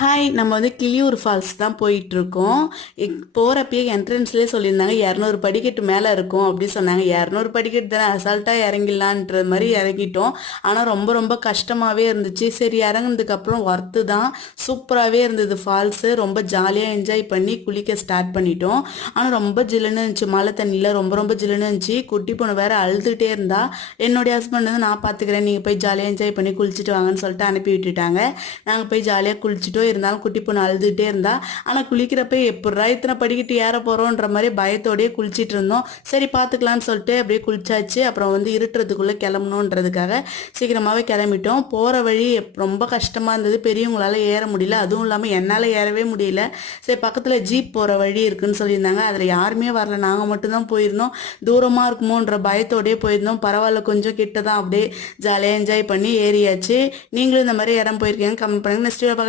Hi, நம்ம வந்து Kiliyur falls தான் போயிட்டுருக்கோம். போகிறப்பயே என்ட்ரன்ஸ்லேயே சொல்லியிருந்தாங்க 200 படிக்கட்டு மேலே இருக்கும் அப்படி சொன்னாங்க. 200 படிக்கட்டு தானே, அசால்ட்டாக இறங்கிடலான்ற மாதிரி இறங்கிட்டோம். ஆனால் ரொம்ப ரொம்ப கஷ்டமாகவே இருந்துச்சு. சரி, இறங்குனதுக்கப்புறம் ஒர்த்து தான். சூப்பராகவே இருந்தது ஃபால்ஸு. ரொம்ப ஜாலியாக என்ஜாய் பண்ணி குளிக்க ஸ்டார்ட் பண்ணிட்டோம். ஆனால் ரொம்ப ஜில்லுன்னு இருந்துச்சு. மழை தண்ணியில் ரொம்ப ரொம்ப ஜில்லுன்னு இருந்துச்சு. குட்டி பொண்ணு வேறு அழுதுகிட்டே இருந்தா. என்னுடைய ஹஸ்பண்ட் வந்து நான் பார்த்துக்கிறேன், நீங்கள் போய் ஜாலியாக என்ஜாய் பண்ணி குளிச்சுட்டு வாங்கன்னு சொல்லிட்டு அனுப்பி விட்டுட்டாங்க. நாங்கள் போய் ஜாலியாக குளிச்சுட்டோம். இருந்தாலும் குட்டி பொண்ணு அழுதுகிட்டே இருந்தா. ஆனால் குளிக்கிறப்ப எப்படா இத்தனை படிக்கிட்டு ஏற போகிறோன்ற மாதிரி பயத்தோடயே குளிச்சிட்டு இருந்தோம். சரி பார்த்துக்கலான்னு சொல்லிட்டு அப்படியே குளிச்சாச்சு. அப்புறம் வந்து இருட்டுறதுக்குள்ளே கிளம்பணுன்றதுக்காக சீக்கிரமாகவே கிளம்பிட்டோம். போகிற வழி ரொம்ப கஷ்டமாக இருந்தது. பெரியவங்களால ஏற முடியல, அதுவும் இல்லாமல் என்னால் ஏறவே முடியல. சரி, பக்கத்தில் ஜீப் போகிற வழி இருக்குன்னு சொல்லியிருந்தாங்க. அதில் யாருமே வரல, நாங்கள் மட்டும்தான் போயிருந்தோம். தூரமாக இருக்குமோன்ற பயத்தோடயே போயிருந்தோம். பரவாயில்ல, கொஞ்சம் கிட்ட தான். அப்படியே ஜாலியாக என்ஜாய் பண்ணி ஏறியாச்சு. நீங்களும் இந்த மாதிரி இடம் போயிருக்கீங்க, கமெண்ட் பண்ணுங்கள். நெக்ஸ்ட்